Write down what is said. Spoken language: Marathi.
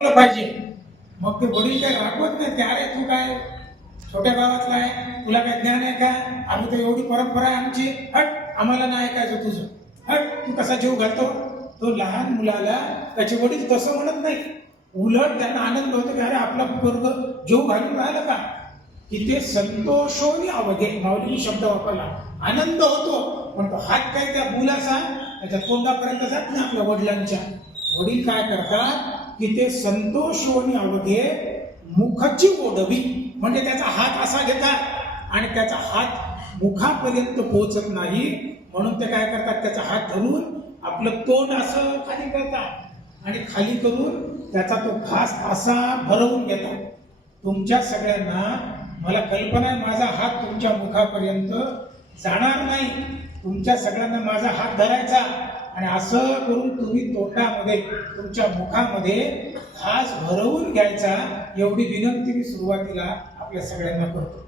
पाहिजे. मग ते वडील काय रागवत नाही की अरे तू काय छोट्या गावातला आहे, तुला काय ज्ञान आहे का, आम्ही तर एवढी परंपरा आहे आमची, हट आम्हाला नाही ऐकायचं तुझं, हट तू कसा जीव घालतो. तो लहान मुलाला त्याचे वडील तसं म्हणत नाही, उलट त्यांना आनंद होतो की अरे आपला पोरग जीव घालून राहिलं का. की ते संतोषोनी अवघे माऊलीने शब्द वापरला, आनंद होतो. पण तो हात काय त्या मुलाचा त्याच्या तोंडापर्यंत जात नाही आपल्या वडिलांच्या. वडील काय करतात की ते संतोषोनी अवघे मुखाची ओढवी, म्हणजे त्याचा हात असा घेतात आणि त्याचा हात मुखापर्यंत पोहोचत नाही, म्हणून ते काय करतात त्याचा हात धरून आपलं तोंड असं खाली करतात आणि खाली करून त्याचा तो घास असा भरवून घेतात. तुमच्या सगळ्यांना मला कल्पना आहे माझा हात तुमच्या मुखापर्यंत जाणार नाही. तुमच्या सगळ्यांना माझा हात धरायचा आणि असं करून तुम्ही तोंडामध्ये तुमच्या मुखामध्ये घास भरवून घ्यायचा. एवढी विनंती मी सुरुवातीला आपल्या सगळ्यांना करतो.